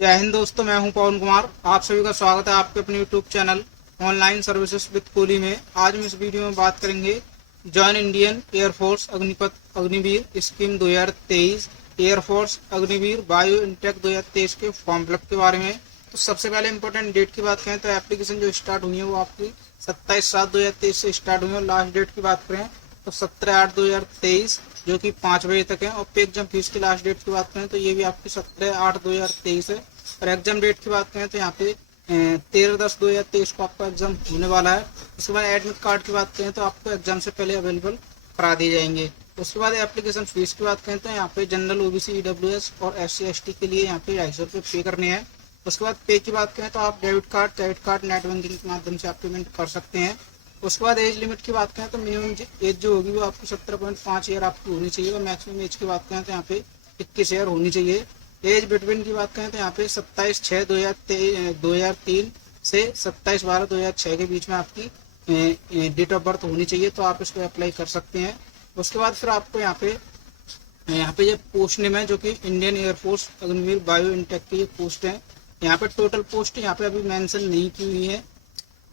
जय हिंद दोस्तों, मैं हूं पवन कुमार। आप सभी का स्वागत है आपके अपने YouTube channel online services with कूली में। आज हम इस वीडियो में बात करेंगे join Indian air force Agnipath Agniveer scheme 2023 air force Agniveer बायो इंटेक 2023 के फॉर्म फिलअप के बारे में। तो सबसे पहले इंपॉर्टेंट डेट की बात करें तो एप्लीकेशन जो स्टार्ट हुई है वो आपकी 27/7/2023 से स्टार्ट हुई है। और लास्ट डेट की बात करें तो 17/8/2023 जो कि 5 बजे तक है। और पे एग्जाम फीस की लास्ट डेट की बात करें तो ये भी आपकी 17/8/2023 है। और एग्जाम डेट की बात करें तो यहाँ पे 13/10/2023 को आपका एग्जाम होने वाला है। उसके बाद एडमिट कार्ड की बात करें तो आपको एग्जाम से पहले अवेलेबल करा दिए जाएंगे। उसके बाद एप्लीकेशन फीस की बात करें तो यहाँ पे जनरल ओबीसी ईडब्ल्यूएस और SC ST के लिए यहाँ पे 250 रुपये पे करने हैं। उसके बाद पे की बात करें तो आप debit card, credit card, net banking के माध्यम से आप पेमेंट कर सकते हैं। उसके बाद एज लिमिट की बात करें तो मिनिमम एज जो होगी वो आपकी 17.5 ईयर आपकी होनी चाहिए। और मैक्सिमम एज की बात करें तो यहाँ पे 21 ईयर होनी चाहिए। एज बिटवीन की बात करें तो यहाँ पे 27/6/2003 से 27/12/2006 के बीच में आपकी डेट ऑफ बर्थ होनी चाहिए। तो आप इसको अप्लाई कर सकते हैं। उसके बाद फिर आपको यहाँ पे ये पोस्ट नेम है जो कि इंडियन एयरफोर्स अग्निवीर बायो इंटेक की ये पोस्ट है। यहाँ पे टोटल पोस्ट यहाँ पे अभी मेंशन नहीं की हुई है।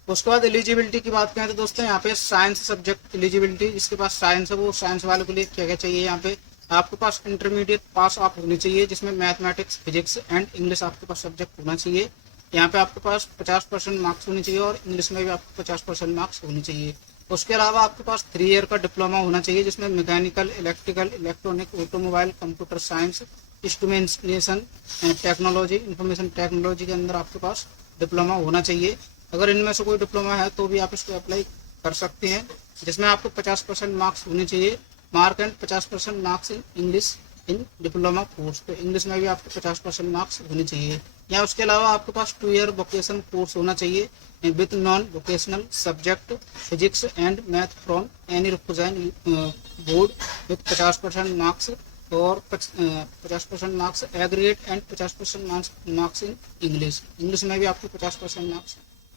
उसके बाद एलिजिबिलिटी की बात करें तो दोस्तों यहाँ पे साइंस सब्जेक्ट एलिजिबिलिटी, जिसके पास साइंस है वो साइंस वालों के लिए क्या क्या चाहिए। यहाँ पे आपके पास इंटरमीडिएट पास आप होनी चाहिए जिसमें मैथमेटिक्स, फिजिक्स एंड इंग्लिश आपके पास सब्जेक्ट होना चाहिए। यहाँ पे आपके पास 50% मार्क्स होने चाहिए और इंग्लिश में भी आपको 50% मार्क्स होने चाहिए। उसके अलावा आपके पास 3 ईयर का डिप्लोमा होना चाहिए जिसमें mechanical, electrical, electronic, automobile, computer science, instrumentation technology, information technology के अंदर आपके पास डिप्लोमा होना चाहिए। अगर इनमें से कोई डिप्लोमा है तो भी आप इसको अप्लाई कर सकते हैं, जिसमें आपको 50% मार्क्स होने चाहिए। Mark and 50% marks in English in diploma course. तो इंग्लिश में भी आपको 50% मार्क्स होने चाहिए। या उसके अलावा आपके पास 2 ईयर वोकेशन कोर्स होना चाहिए with non vocational subject physics and math from any represent board with 50% marks और 50% marks aggregate and 50% marks in English. English में भी आपको 50% मार्क्स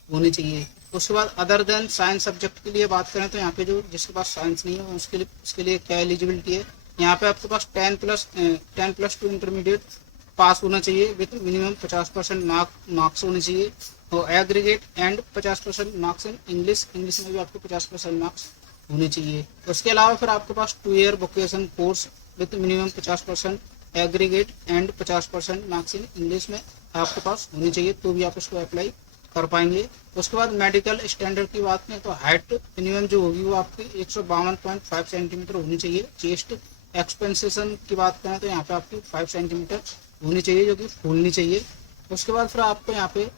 होनी चाहिए। उसके बाद अदर देन साइंस सब्जेक्ट के लिए बात करें तो यहाँ पे जो जिसके पास साइंस नहीं है उसके लिए क्या एलिजिबिलिटी है। यहाँ पे आपके पास 10+2 इंटरमीडिएट पास होना चाहिए विथ मिनिमम 50% मार्क्स होने चाहिए। और aggregate and 50% marks in English में भी आपको 50% मार्क्स होने चाहिए। उसके अलावा फिर आपके पास 2 year vocation course with minimum 50% aggregate and 50% marks in English में आपके पास होनी चाहिए, तो भी आप इसको अप्लाई कर पाएंगे। उसके बाद मेडिकल स्टैंडर्ड की बात करें तो हाइट मिनिमम जो होगी वो आपकी 152.5 सेंटीमीटर होनी चाहिए। चेस्ट एक्सपेंसेशन की बात करें तो यहाँ पे आपकी 5 सेंटीमीटर होनी चाहिए जो कि फूलनी चाहिए। उसके बाद फिर आपको यहाँ पे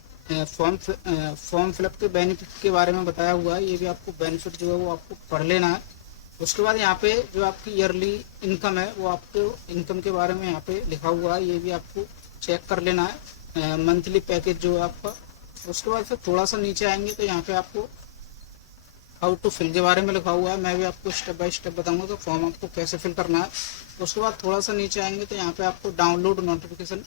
फॉर्म फिलअप के बेनिफिट के बारे में बताया हुआ है। ये भी आपको बेनिफिट जो है वो आपको पढ़ लेना है। उसके बाद यहाँ पे जो आपकी ईयरली इनकम है वो आपको इनकम के बारे में यहाँ पे लिखा हुआ है, ये भी आपको चेक कर लेना है। मंथली पैकेज जो है आपका। उसके बाद फिर थोड़ा सा नीचे आएंगे तो यहाँ पे आपको हाउ टू फिल के बारे में लिखा हुआ है। मैं भी आपको स्टेप बाय स्टेप बताऊंगा तो फॉर्म आपको कैसे फिल करना है। उसके बाद थोड़ा सा नीचे आएंगे तो यहाँ पे आपको डाउनलोड नोटिफिकेशन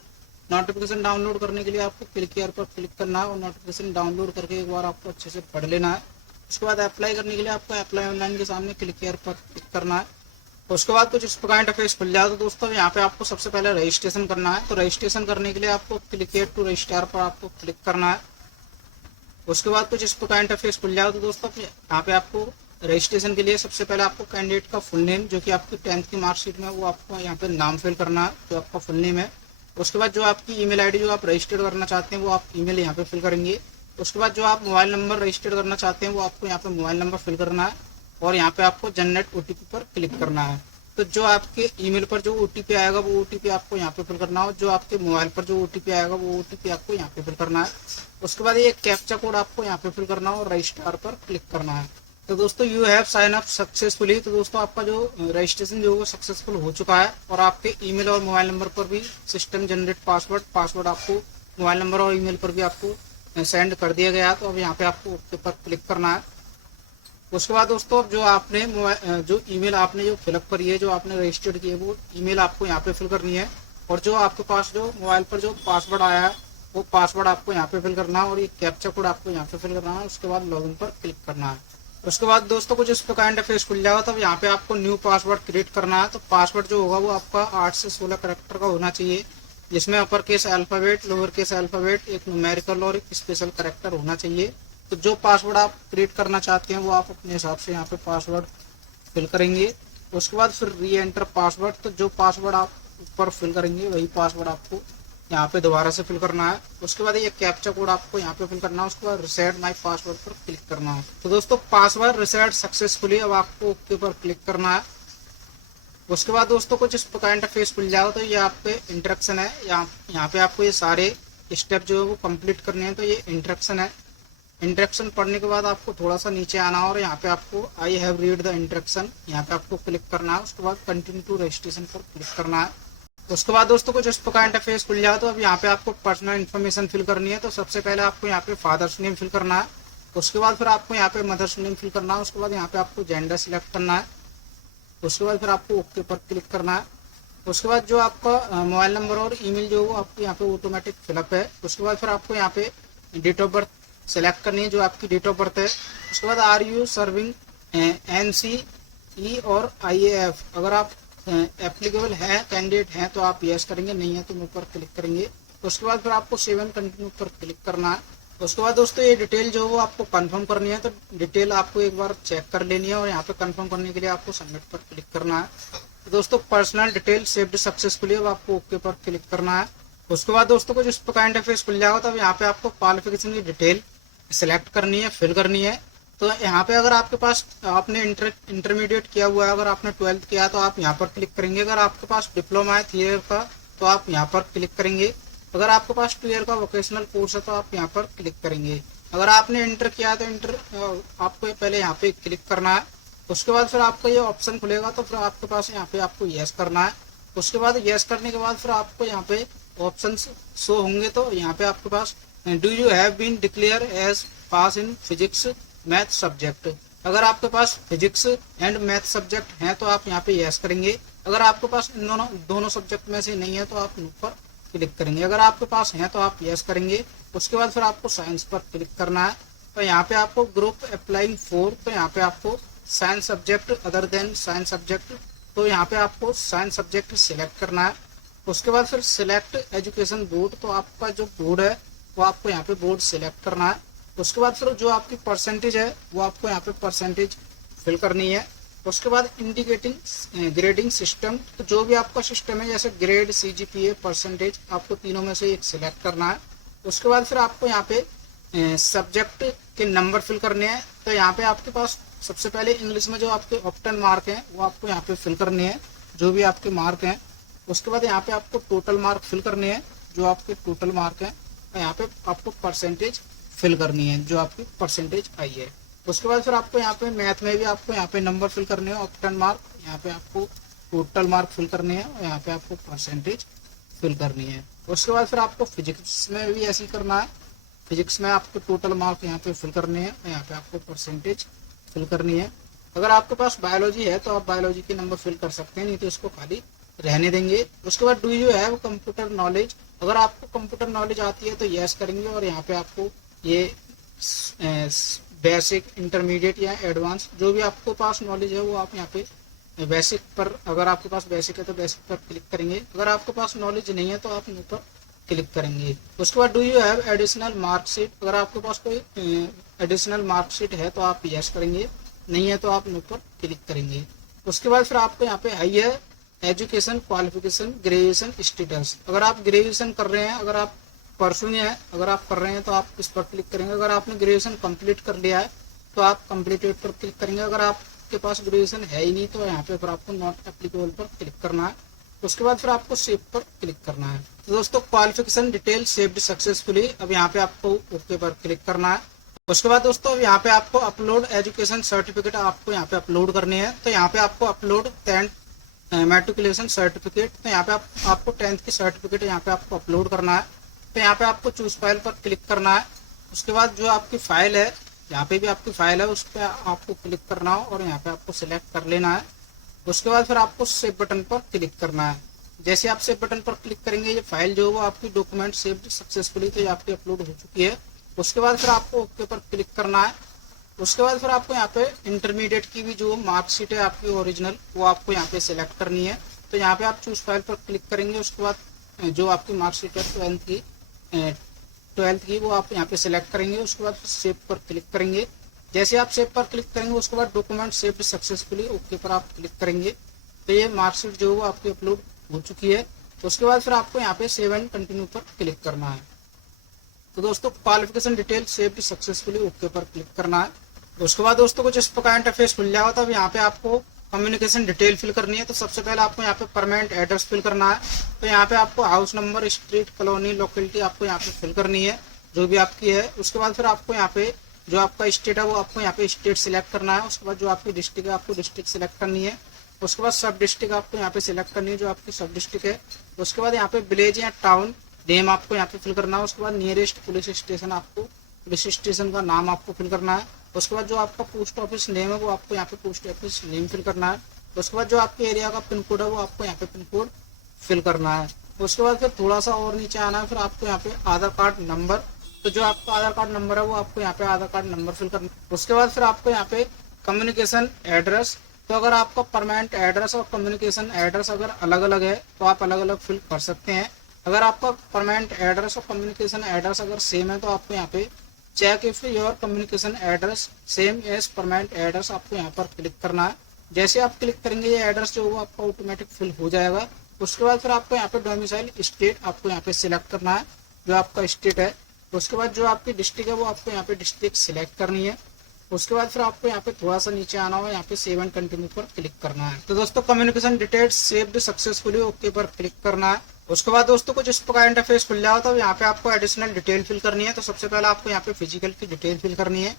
डाउनलोड करने के लिए आपको क्लिक हियर पर क्लिक करना है और नोटिफिकेशन डाउनलोड करके एक बार आपको अच्छे से पढ़ लेना है। उसके बाद अप्लाई करने के लिए आपको अप्लाई ऑनलाइन के सामने क्लिक हियर पर क्लिक करना है। उसके बाद कुछ इस प्रकार इंटरफेस खुल जाए तो दोस्तों यहाँ पे आपको सबसे पहले रजिस्ट्रेशन करना है। तो रजिस्ट्रेशन करने के लिए आपको क्लिक हियर टू रजिस्टर पर आपको क्लिक करना है। उसके बाद कुछ इस प्रकार इंटरफेस खुल जाए तो दोस्तों यहाँ पे आपको रजिस्ट्रेशन के लिए सबसे पहले आपको कैंडिडेट का फुल नेम जो कि आपकी 10th की मार्कशीट में वो आपको यहाँ पे नाम फिल करना है जो आपका फुल नेम है। उसके बाद जो आपकी ईमेल आईडी जो आप रजिस्टर्ड करना चाहते हैं वो आप ईमेल यहाँ पे फिल करेंगे। उसके बाद जो आप मोबाइल नंबर रजिस्टर्ड करना चाहते हैं वो आपको यहाँ पे मोबाइल नंबर फिल करना है और यहाँ पे आपको जनरेट OTP पर क्लिक करना है। तो जो आपके ईमेल पर जो OTP आएगा वो OTP आपको यहाँ पे फिल करना है और जो आपके मोबाइल पर जो OTP आएगा वो OTP आपको यहाँ पे फिल करना है। उसके बाद ये कैप्चा कोड आपको यहाँ पे फिल करना है और रजिस्टर पर क्लिक करना है। तो दोस्तों you have sign up successfully. तो दोस्तों आपका जो रजिस्ट्रेशन जो है सक्सेसफुल हो चुका है और आपके ईमेल और मोबाइल नंबर पर भी सिस्टम जनरेट पासवर्ड आपको मोबाइल नंबर और ईमेल पर भी आपको सेंड कर दिया गया। तो अब यहाँ पे आपको ओके पर क्लिक करना है। उसके बाद दोस्तों अब जो ईमेल आपने जो फिलअप करी है, जो आपने रजिस्टर्ड की है, वो ईमेल आपको यहाँ पे फिल करनी है और जो आपके पास जो मोबाइल पर जो पासवर्ड आया है वो पासवर्ड आपको यहाँ पे फिल करना है और ये कैप्चा कोड आपको यहाँ पे फिल करना है। उसके बाद लॉगिन पर क्लिक करना है। उसके बाद दोस्तों कुछ इस प्रकार इंटरफेस खुल जाएगा। तब यहाँ पे आपको न्यू पासवर्ड क्रिएट करना है। तो पासवर्ड जो होगा वो आपका 8 से 16 कैरेक्टर का होना चाहिए। जिसमें upper case alphabet, lower case alphabet, एक न्यूमेरिकल और एक स्पेशल कैरेक्टर होना चाहिए। तो जो पासवर्ड आप क्रिएट करना चाहते हैं वो आप अपने हिसाब से यहाँ पे पासवर्ड फिल करेंगे। उसके बाद फिर री एंटर पासवर्ड, तो जो पासवर्ड आप ऊपर फिल करेंगे वही पासवर्ड आपको यहाँ पे दोबारा से फिल करना है। उसके बाद ये कैप्चा कोड आपको यहाँ पे फिल करना है। उसके बाद रिसेट माय पासवर्ड पर क्लिक करना है। तो दोस्तों पासवर्ड रिसेट सक्सेसफुली, अब आपको ओके पर क्लिक करना है। उसके बाद दोस्तों कुछ इस प्रकार इंटरफेस खुल जाएगा। तो ये आपके इंस्ट्रक्शन है, यहाँ पे आपको ये सारे स्टेप जो है वो कंप्लीट करने हैं। तो ये इंस्ट्रक्शन है। इंस्ट्रक्शन पढ़ने के बाद आपको थोड़ा सा नीचे आना है और यहाँ पे आपको I have read the instruction यहाँ पे आपको क्लिक करना है। उसके बाद कंटिन्यू टू रजिस्ट्रेशन पर क्लिक करना है। उसके बाद दोस्तों कुछ इस प्रकार इंटरफेस खुल जाए। तो अब यहाँ पे आपको पर्सनल इन्फॉर्मेशन फिल करनी है। तो सबसे पहले आपको यहाँ पे फादर्स नेम फिल करना है। उसके बाद फिर आपको यहाँ पे मदर्स नेम फिल करना है। उसके बाद यहाँ पे आपको जेंडर सिलेक्ट करना है। उसके बाद फिर आपको ओके पर क्लिक करना है। उसके बाद जो आपका मोबाइल नंबर और ईमेल जो वो आपको यहाँ पे ऑटोमेटिक फिलअप है। उसके बाद फिर आपको यहाँ पे डेट ऑफ बर्थ सेलेक्ट करनी है, जो आपकी डेट ऑफ बर्थ है। उसके बाद आर यू सर्विंग NCE और IAF, अगर आप एप्लीकेबल है कैंडिडेट हैं तो आप यस करेंगे, नहीं है तो नो पर क्लिक करेंगे। उसके बाद फिर आपको सेव एंड कंटिन्यू पर क्लिक करना है। उसके बाद दोस्तों ये डिटेल जो वो आपको कंफर्म करनी है। तो डिटेल आपको एक बार चेक कर लेनी है और यहाँ पे कंफर्म करने के लिए आपको सबमिट पर क्लिक करना है। तो दोस्तों पर्सनल डिटेल सेव्ड सक्सेसफुली, अब आपको ओके पर क्लिक करना है। उसके बाद दोस्तों को जिस प्रकार इंटरफेस खुल जाएगा तो यहाँ पे आपको क्वालिफिकेशन की डिटेल सिलेक्ट करनी है, फिल करनी है। तो यहाँ पे अगर आपके पास आपने इंटरमीडिएट किया हुआ है, अगर आपने 12th किया तो आप यहाँ पर क्लिक करेंगे। अगर आपके पास डिप्लोमा है 3 ईयर का तो आप यहाँ पर क्लिक करेंगे। अगर आपके पास 2 ईयर का वोकेशनल कोर्स है तो आप यहाँ पर क्लिक करेंगे। अगर आपने इंटर किया है तो इंटर आपको पहले यहाँ पे क्लिक करना है। उसके बाद फिर आपको ये ऑप्शन खुलेगा तो फिर आपके पास यहाँ पे आपको यस करना है। उसके बाद यस करने के बाद फिर आपको यहाँ पे ऑप्शन शो होंगे। तो यहाँ पे आपके पास do you have been declare as pass in physics math subject, अगर आपके पास फिजिक्स एंड मैथ सब्जेक्ट हैं तो आप यहाँ पे यस करेंगे। अगर आपके पास इन दोनों सब्जेक्ट में से नहीं है तो आप ऊपर क्लिक करेंगे। अगर आपके पास है तो आप यस करेंगे। उसके बाद फिर आपको साइंस पर क्लिक करना है। तो यहाँ पे आपको ग्रुप अप्लाइंग फॉर, तो यहाँ पे आपको science subject other than science subject, तो यहाँ पे आपको साइंस सब्जेक्ट सिलेक्ट करना है। उसके बाद फिर सिलेक्ट एजुकेशन बोर्ड, तो आपका जो बोर्ड है वो आपको यहाँ पे बोर्ड सिलेक्ट करना है। उसके बाद फिर जो आपकी परसेंटेज है वो आपको यहाँ पे परसेंटेज फिल करनी है। उसके बाद इंडिकेटिंग ग्रेडिंग सिस्टम, तो जो भी आपका सिस्टम है जैसे ग्रेड, CGPA, परसेंटेज, आपको तीनों में से एक सिलेक्ट करना है। उसके बाद फिर आपको यहाँ पे सब्जेक्ट के नंबर फिल करने हैं। तो यहाँ पे आपके पास सबसे पहले इंग्लिश में जो आपके ऑप्टन मार्क हैं वो आपको यहाँ पे फिल करने हैं, जो भी आपके मार्क हैं। उसके बाद यहाँ पे आपको टोटल मार्क फिल करने हैं, जो आपके टोटल मार्क हैं। यहाँ पे आपको परसेंटेज फिल करनी है, जो आपकी परसेंटेज आई है। उसके बाद फिर आपको यहाँ पे मैथ में भी आपको यहाँ पे नंबर फिल करने हैं, ऑप्टन मार्क, यहाँ पे आपको टोटल मार्क फिल करने हैं और यहाँ पे आपको परसेंटेज फिल करनी है। उसके बाद फिर आपको फिजिक्स में भी ऐसे ही करना है। फिजिक्स में आपको टोटल मार्क यहाँ पे फिल करने हैं और यहाँ पे आपको परसेंटेज फिल करनी है। अगर आपके पास बायोलॉजी है तो आप बायोलॉजी के नंबर फिल कर सकते हैं, नहीं तो इसको खाली रहने देंगे। उसके बाद do you have computer knowledge, अगर आपको कंप्यूटर नॉलेज आती है तो यस करेंगे और यहाँ पे आपको ये बेसिक, इंटरमीडिएट या एडवांस, जो भी आपके पास नॉलेज है वो आप यहाँ पे बेसिक पर, अगर आपके पास बेसिक है तो बेसिक पर क्लिक करेंगे। अगर आपके पास नॉलेज नहीं है तो आप नो पर क्लिक करेंगे। उसके बाद do you have additional marksheet, अगर आपके पास कोई एडिशनल मार्कशीट है तो आप यस करेंगे, नहीं है तो आप नो पर क्लिक करेंगे। उसके बाद फिर आपको यहाँ पे हाई है एजुकेशन क्वालिफिकेशन ग्रेजुएशन स्टेटस, अगर आप ग्रेजुएशन कर रहे हैं, अगर आप परसुइंग है, अगर आप कर रहे हैं तो आप इस पर क्लिक करेंगे। अगर आपने ग्रेजुएशन कंप्लीट कर लिया है तो आप कंप्लीटेड पर क्लिक करेंगे। अगर आपके पास ग्रेजुएशन है ही नहीं तो यहाँ पे फिर आपको नॉट एप्लीकेबल पर क्लिक करना है। उसके बाद फिर आपको सेव पर क्लिक करना है। तो दोस्तों क्वालिफिकेशन डिटेल सेव्ड सक्सेसफुली, अब यहाँ पे आपको ओके पर क्लिक करना है। उसके बाद दोस्तों यहाँ पे आपको अपलोड एजुकेशन सर्टिफिकेट आपको यहाँ पे अपलोड करनी है। तो यहाँ पे आपको अपलोड 10th मैट्रिकुलेशन सर्टिफिकेट, तो यहाँ पे आपको 10th की सर्टिफिकेट यहाँ पे आपको अपलोड करना है। तो यहाँ पे आपको चूज फाइल पर क्लिक करना है। उसके बाद जो आपकी फाइल है, यहाँ पे भी आपकी फाइल है, उस पर आपको क्लिक करना हो और यहाँ पे आपको सिलेक्ट कर लेना है। उसके बाद फिर आपको सेव बटन पर क्लिक करना है। जैसे आप सेव बटन पर क्लिक करेंगे ये फाइल जो वो आपकी डॉक्यूमेंट सेव्ड सक्सेसफुली, तो ये आपकी अपलोड हो चुकी है। उसके बाद फिर आपको ओके पर क्लिक करना है। उसके बाद फिर आपको यहाँ पे इंटरमीडिएट की भी जो मार्कशीट है आपकी ओरिजिनल, वो आपको यहाँ पे सिलेक्ट करनी है। तो यहाँ पे आप चूज फाइल पर क्लिक करेंगे। उसके बाद जो आपकी मार्कशीट है 12th की वो आप यहाँ पे सिलेक्ट करेंगे। उसके बाद सेव पर क्लिक करेंगे। जैसे आप सेव पर क्लिक करेंगे उसके बाद डॉक्यूमेंट सेव्ड सक्सेसफुली ओके पर आप क्लिक करेंगे तो ये मार्कशीट जो है वो आपकी अपलोड हो चुकी है। उसके बाद फिर आपको यहाँ पे सेव एंड कंटिन्यू पर क्लिक करना है। तो दोस्तों qualification detail saved successfully okay पर क्लिक करना है। उसके बाद दोस्तों कुछ इस प्रकार इंटरफेस खुल जाएगा। तब यहाँ पे आपको कम्युनिकेशन डिटेल फिल करनी है। तो सबसे पहले आपको यहाँ पे परमानेंट एड्रेस फिल करना है। तो यहाँ पे आपको house number, street, colony, locality आपको यहाँ पे फिल करनी है जो भी आपकी है। उसके बाद फिर आपको यहाँ पे जो आपका स्टेट है वो आपको यहाँ पे स्टेट सिलेक्ट करना है। उसके बाद जो आपकी डिस्ट्रिक्ट है आपको डिस्ट्रिक्ट सिलेक्ट करनी है। उसके बाद सब डिस्ट्रिक्ट आपको यहाँ पे सिलेक्ट करनी है जो आपकी सब डिस्ट्रिक्ट है। उसके बाद यहाँ पे विलेज या टाउन नेम आपको यहाँ पे फिल करना है। उसके बाद नियरेस्ट पुलिस स्टेशन, आपको पुलिस स्टेशन का नाम आपको फिल करना है। उसके बाद जो आपका पोस्ट ऑफिस नेम है वो आपको यहाँ पे पोस्ट ऑफिस नेम फिल करना है। उसके बाद जो आपके एरिया का पिन कोड है वो आपको यहाँ पे पिन कोड फिल करना है। उसके बाद फिर थोड़ा सा और नीचे आना है। फिर आपको यहाँ पे आधार कार्ड नंबर, तो जो आपका आधार कार्ड नंबर है वो आपको यहाँ पे आधार कार्ड नंबर फिल करना है। उसके बाद फिर आपको यहाँ पे कम्युनिकेशन एड्रेस, तो अगर आपका परमानेंट एड्रेस और कम्युनिकेशन एड्रेस अगर अलग अलग है तो आप अलग अलग फिल कर सकते हैं। अगर आपका परमानेंट एड्रेस और कम्युनिकेशन एड्रेस अगर सेम है तो आपको यहाँ पे check if your communication address same as permanent address आपको यहाँ पर क्लिक करना है। जैसे आप क्लिक करेंगे ये एड्रेस जो वो आपका ऑटोमेटिक फिल हो जाएगा। उसके बाद फिर आपको यहाँ पे डोमिसाइल स्टेट आपको यहाँ पे सिलेक्ट करना है जो आपका स्टेट है। उसके बाद जो आपकी डिस्ट्रिक्ट है वो आपको यहाँ पे डिस्ट्रिक्ट सिलेक्ट करनी है। उसके बाद फिर आपको यहाँ पे थोड़ा सा नीचे आना होगा, यहाँ पे सेव एंड कंटिन्यू पर क्लिक करना है। तो दोस्तों communication details saved successfully okay पर क्लिक करना है। उसके बाद दोस्तों कुछ इस प्रकार इंटरफेस खुल जाओ। तो यहाँ पे आपको एडिशनल डिटेल फिल करनी है। तो सबसे पहले आपको यहाँ पे फिजिकल की डिटेल फिल करनी है।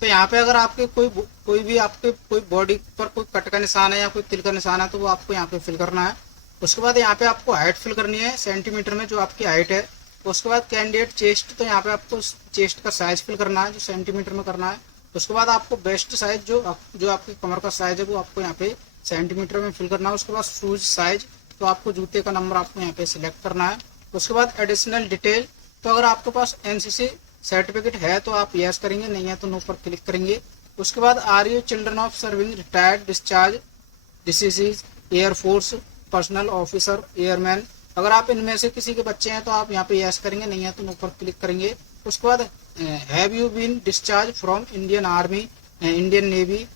तो यहाँ पे अगर आपके कोई भी आपके कोई बॉडी पर कोई कट का निशान है या कोई तिल का निशान है तो वो आपको यहाँ पे फिल करना है। उसके बाद यहाँ पे आपको हाइट फिल करनी है सेंटीमीटर में जो आपकी हाइट है। उसके बाद कैंडिडेट चेस्ट, तो यहाँ पे आपको चेस्ट का साइज फिल करना है जो सेंटीमीटर में करना है। उसके बाद आपको बेस्ट साइज जो आपकी कमर का साइज है वो आपको यहाँ पे सेंटीमीटर में फिल करना है। उसके बाद शूज साइज, तो आपको जूते का नंबर आपको यहाँ पे सिलेक्ट करना है। उसके बाद एडिशनल डिटेल, तो अगर आपके पास एनसीसी सर्टिफिकेट है तो आप यस करेंगे, नहीं है तो नो पर क्लिक करेंगे। उसके बाद are you children of serving, retired, discharge, deceased, air force, personnel officer, airman, अगर आप इनमें से किसी के बच्चे हैं तो आप यहाँ पे यस करेंगे, नहीं है तो नो पर क्लिक करेंगे। उसके बाद have you been discharge from Indian army, Indian navy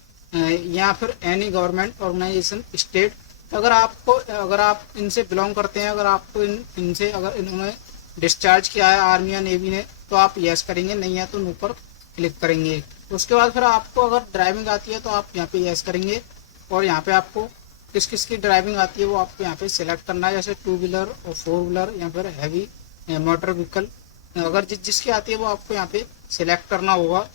या फिर एनी गवर्नमेंट ऑर्गेनाइजेशन स्टेट, अगर आप इनसे बिलोंग करते हैं, अगर आपको इनसे अगर इन्होंने डिस्चार्ज किया है आर्मी या नेवी ने तो आप यस करेंगे, नहीं है तो नो पर क्लिक करेंगे। उसके बाद फिर आपको अगर ड्राइविंग आती है तो आप यहाँ पे यस करेंगे। और यहाँ पे आपको किस किस की ड्राइविंग आती है वो आपको यहाँ पे सिलेक्ट करना है, जैसे 2 व्हीलर और 4 व्हीलर या फिर हैवी मोटर व्हीकल, अगर जिसकी आती है वो आपको यहाँ पे सिलेक्ट करना होगा।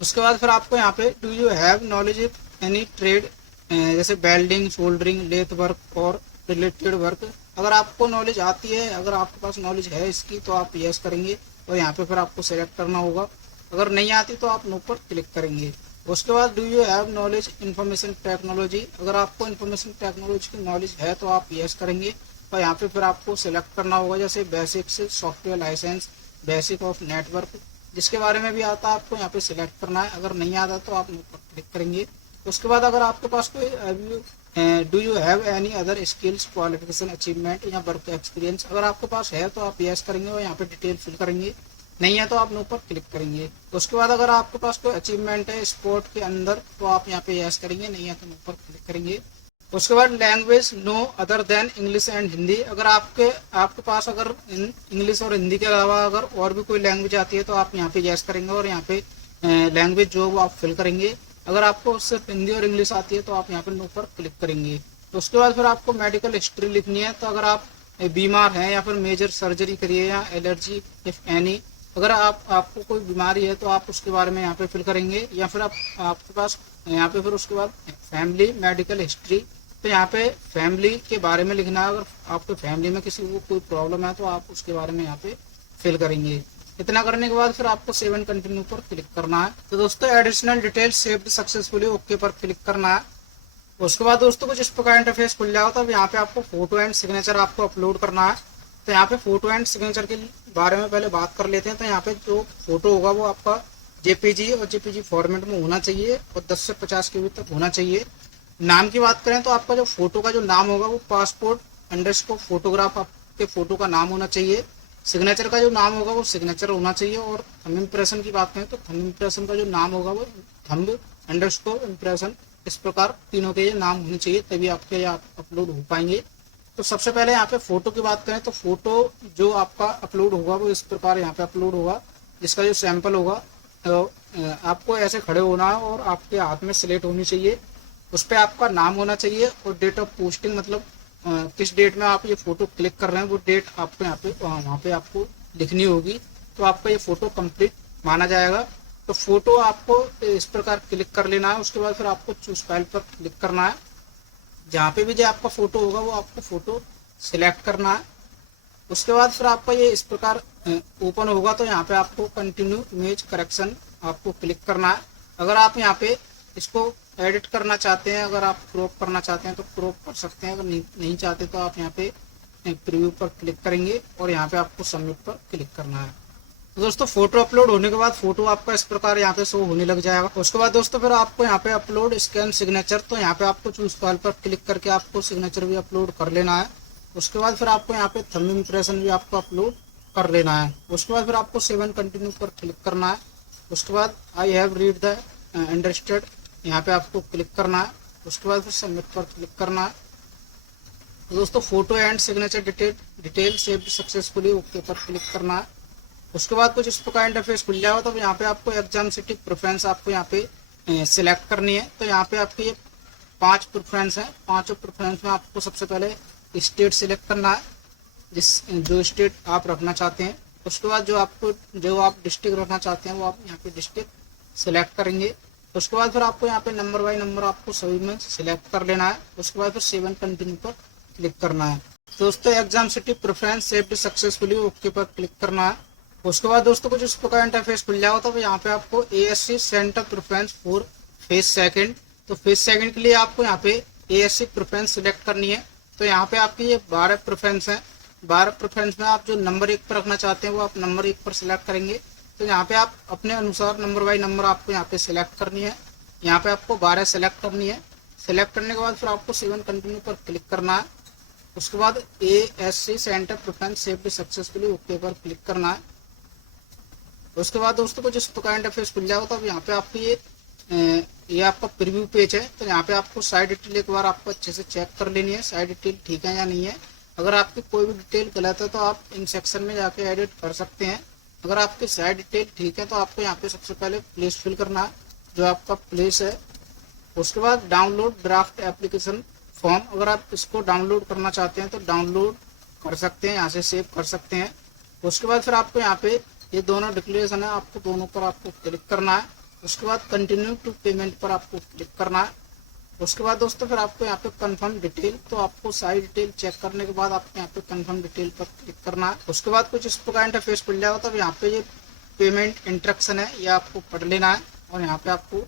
उसके बाद फिर आपको यहाँ पे do you have knowledge of any trade, जैसे वेल्डिंग, सोल्डरिंग, लेथ वर्क और रिलेटेड वर्क, अगर आपको नॉलेज आती है, अगर आपके पास नॉलेज है इसकी तो आप यस करेंगे और यहाँ पे फिर आपको सेलेक्ट करना होगा। अगर नहीं आती तो आप नो पर क्लिक करेंगे। उसके बाद do you have knowledge information technology, अगर आपको इंफॉर्मेशन टेक्नोलॉजी की नॉलेज है तो आप यस करेंगे और यहाँ पे फिर आपको सिलेक्ट करना होगा, जैसे बेसिक से software license, basic of network, जिसके बारे में भी आता है आपको यहाँ पे सिलेक्ट करना है। अगर नहीं आता तो आप नो पर क्लिक करेंगे। उसके बाद अगर आपके पास कोई do you have any other skills, qualification, achievement या वर्क एक्सपीरियंस, अगर आपके पास है तो आप यस करेंगे और यहाँ पे डिटेल फिल करेंगे, नहीं है तो आप नो पर क्लिक करेंगे। उसके बाद अगर आपके पास कोई अचीवमेंट है स्पोर्ट के अंदर तो आप यहाँ पे यस करेंगे, नहीं है तो नो पर क्लिक करेंगे। उसके बाद language no other than English and Hindi, अगर आपके पास अगर इंग्लिश और हिंदी के अलावा अगर और भी कोई लैंग्वेज आती है तो आप यहाँ पे यस करेंगे और यहाँ पे लैंग्वेज जो वो आप फिल करेंगे। अगर आपको सिर्फ हिंदी और इंग्लिश आती है तो आप यहाँ पे नो पर क्लिक करेंगे। तो उसके बाद फिर आपको मेडिकल हिस्ट्री लिखनी है, तो अगर आप बीमार हैं या फिर मेजर सर्जरी करिए या एलर्जी इफ एनी, अगर आपको कोई बीमारी है तो आप उसके बारे में यहाँ पे फिल करेंगे। या फिर आपके पास यहाँ पे फिर उसके बाद फैमिली मेडिकल हिस्ट्री, तो यहाँ पे फैमिली के बारे में लिखना है, अगर आपके फैमिली में किसी को कोई प्रॉब्लम है तो आप उसके बारे में यहाँ पे फिल करेंगे। इतना करने के बाद फिर आपको सेव एंड कंटिन्यू पर क्लिक करना है। तो दोस्तों additional details saved successfully okay पर क्लिक करना है। उसके बाद दोस्तों कुछ इस प्रकार इंटरफेस खुल जाओ। तो यहाँ पे आपको फोटो एंड सिग्नेचर आपको अपलोड करना है। तो यहाँ पे फोटो एंड सिग्नेचर के बारे में पहले बात कर लेते हैं। तो यहाँ पे जो फोटो होगा वो आपका जेपीजी और जेपीजी फॉर्मेट में होना चाहिए और 10 से 50 के बीच तक होना चाहिए। नाम की बात करें तो आपका जो फोटो का जो नाम होगा वो पासपोर्ट अंडरस्कोर फोटोग्राफ आपके फोटो का नाम होना चाहिए। सिग्नेचर का जो नाम होगा वो सिग्नेचर होना चाहिए। और थंब इम्प्रेशन की बात करें तो थंब इम्प्रेशन का जो नाम होगा वो थंब अंडरस्कोर इम्प्रेशन, इस प्रकार तीनों के ये नाम होने चाहिए, तभी आपके यहाँ अपलोड हो पाएंगे। तो सबसे पहले यहाँ पे फोटो की बात करें तो फोटो जो आपका अपलोड होगा वो इस प्रकार यहाँ पे अपलोड होगा। जिसका जो सैंपल होगा तो आपको ऐसे खड़े होना है और आपके हाथ में स्लेट होनी चाहिए। उस पर आपका नाम होना चाहिए और डेट ऑफ पोस्टिंग, मतलब किस डेट में आप ये फोटो क्लिक कर रहे हैं वो डेट आपको यहाँ पे वहाँ पे आपको लिखनी होगी। तो आपका ये फोटो कंप्लीट माना जाएगा। तो फोटो आपको इस प्रकार क्लिक कर लेना है। उसके बाद फिर आपको चूज फाइल पर क्लिक करना है। जहाँ पे भी जो आपका फोटो होगा वो आपको फोटो सिलेक्ट करना है। उसके बाद फिर आपका ये इस प्रकार ओपन होगा। तो यहाँ पे आपको कंटिन्यू इमेज करेक्शन आपको क्लिक करना है। अगर आप यहाँ पे इसको एडिट करना चाहते हैं, अगर आप क्रॉप करना चाहते हैं तो क्रॉप कर सकते हैं। अगर नहीं चाहते तो आप यहाँ पे प्रीव्यू पर क्लिक करेंगे और यहाँ पे आपको सबमिट पर क्लिक करना है। तो दोस्तों फोटो अपलोड होने के बाद फोटो आपका इस प्रकार यहाँ पे शो होने लग जाएगा। उसके बाद दोस्तों फिर आपको यहाँ पे अपलोड स्कैन सिग्नेचर, तो यहाँ पे आपको चूज फाइल पर क्लिक करके आपको सिग्नेचर भी अपलोड कर लेना है। उसके बाद फिर आपको यहाँ पे थंब इम्प्रेशन भी आपको अपलोड कर लेना है। उसके बाद फिर आपको सेव एंड कंटिन्यू पर क्लिक करना है। उसके बाद I have read the understood यहाँ पे आपको क्लिक करना है। उसके बाद फिर सबमिट पर क्लिक करना है। तो दोस्तों photo and signature detail saved successfully, okay पर क्लिक करना है। उसके बाद कुछ इस प्रकार इंटरफेस खुल जाएगा। तो यहाँ पे आपको एग्जाम सिटी प्रेफरेंस आपको यहाँ पे सिलेक्ट करनी है। तो यहाँ पे आपके ये 5 प्रेफरेंस हैं। 5 प्रेफरेंस में आपको सबसे पहले स्टेट सिलेक्ट करना है, जो स्टेट आप रखना चाहते हैं। उसके बाद जो आप डिस्ट्रिक्ट रखना चाहते हैं वो आप यहाँ पे डिस्ट्रिक्ट सिलेक्ट करेंगे। उसके बाद फिर आपको यहाँ पे नंबर बाई नंबर आपको सभी में सिलेक्ट कर लेना है। उसके बाद फिर सेव एंड कंटिन्यू पर क्लिक करना है। दोस्तों exam city preference saved successfully, okay पर क्लिक करना है। उसके बाद दोस्तों कुछ इस प्रकार इंटरफेस खुल जाएगा। तो यहाँ पे आपको ASC centre preference for phase second, तो फेज सेकंड के लिए आपको यहाँ पे ASC प्रेफरेंस सिलेक्ट करनी है। तो यहाँ पे आपकी ये 12 प्रेफरेंस हैं। 12 प्रेफरेंस में आप जो नंबर 1 पर रखना चाहते हैं वो आप नंबर 1 पर सिलेक्ट करेंगे। तो यहाँ पे आप अपने अनुसार नंबर बाई नंबर आपको यहाँ पे सिलेक्ट करनी है। यहाँ पे आपको 12 सिलेक्ट करनी है। सिलेक्ट करने के बाद फिर आपको सेव एंड कंटिन्यू पर क्लिक करना है। उसके बाद ASC centre preference saved successfully, okay पर क्लिक करना है। उसके बाद दोस्तों कुछ इस प्रकार इंटरफेस खुल जाएगा। तो अब यहाँ पे आपकी ये आपका प्रीव्यू पेज है। तो यहाँ पे आपको साइड डिटेल एक बार आपको अच्छे से चेक कर लेनी है, साइड डिटेल ठीक है या नहीं है। अगर आपकी कोई भी डिटेल गलत है तो आप इन सेक्शन में जाके एडिट कर सकते हैं। अगर आपकी साइड डिटेल ठीक है तो आपको यहाँ पे सबसे पहले प्लेस फिल करना है, जो आपका प्लेस है। उसके बाद डाउनलोड ड्राफ्ट एप्लीकेशन फॉर्म, अगर आप इसको डाउनलोड करना चाहते हैं तो डाउनलोड कर सकते हैं, यहाँ से सेव कर सकते हैं। उसके बाद फिर आपको यहाँ पे ये दोनों डिक्लेरेशन है, आपको दोनों पर आपको क्लिक करना है। उसके बाद कंटिन्यू टू पेमेंट पर आपको क्लिक करना है। उसके बाद दोस्तों फिर आपको यहाँ पे कंफर्म डिटेल, तो आपको सारी डिटेल चेक करने के बाद आपको यहाँ पे कंफर्म डिटेल पर क्लिक करना है। उसके बाद कुछ इस प्रकार इंटरफेस खुल जाएगा। तब यहाँ पे ये पेमेंट इंस्ट्रक्शन है, ये आपको पढ़ लेना है। और यहाँ पे आपको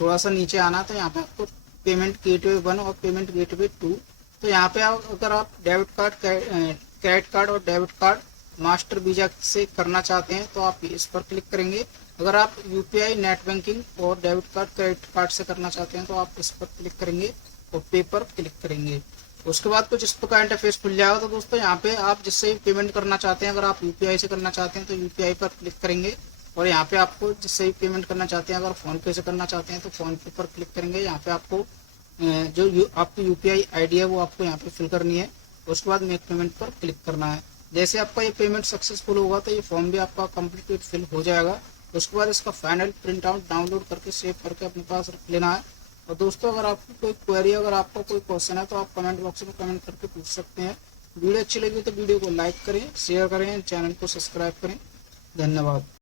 थोड़ा सा नीचे आना है। तो यहाँ पे आपको पेमेंट गेटवे 1 और पेमेंट गेटवे 2, तो यहाँ पे अगर आप डेबिट कार्ड, क्रेडिट कार्ड और डेबिट कार्ड मास्टर वीजा से करना चाहते हैं तो आप इस पर क्लिक करेंगे। अगर आप UPI नेट बैंकिंग और डेबिट कार्ड, क्रेडिट कार्ड से करना चाहते हैं तो आप इस पर क्लिक करेंगे और पे पर क्लिक करेंगे। उसके बाद कुछ इस प्रकार इंटरफेस खुल जाएगा। तो दोस्तों यहाँ पे आप जिससे भी पेमेंट करना चाहते हैं, अगर आप UPI से करना चाहते हैं तो UPI पर क्लिक करेंगे। और यहाँ पे आपको जिससे भी पेमेंट करना चाहते हैं, अगर फोन पे से करना चाहते हैं तो फोन पे पर क्लिक करेंगे। यहाँ पे आपको जो आपकी UPI ID है वो आपको यहाँ पे फिल करनी है। उसके बाद मेक पेमेंट पर क्लिक करना है। जैसे आपका ये पेमेंट सक्सेसफुल होगा तो ये फॉर्म भी आपका कंप्लीट फिल हो जाएगा। उसके बाद इसका फाइनल प्रिंट आउट डाउनलोड करके सेव करके अपने पास रख लेना है। और दोस्तों अगर आपकी कोई क्वेरी, अगर आपका कोई क्वेश्चन है तो आप कमेंट बॉक्स में कमेंट करके पूछ सकते हैं। वीडियो अच्छी लगी तो वीडियो को लाइक करें, शेयर करें, चैनल को सब्सक्राइब करें। धन्यवाद।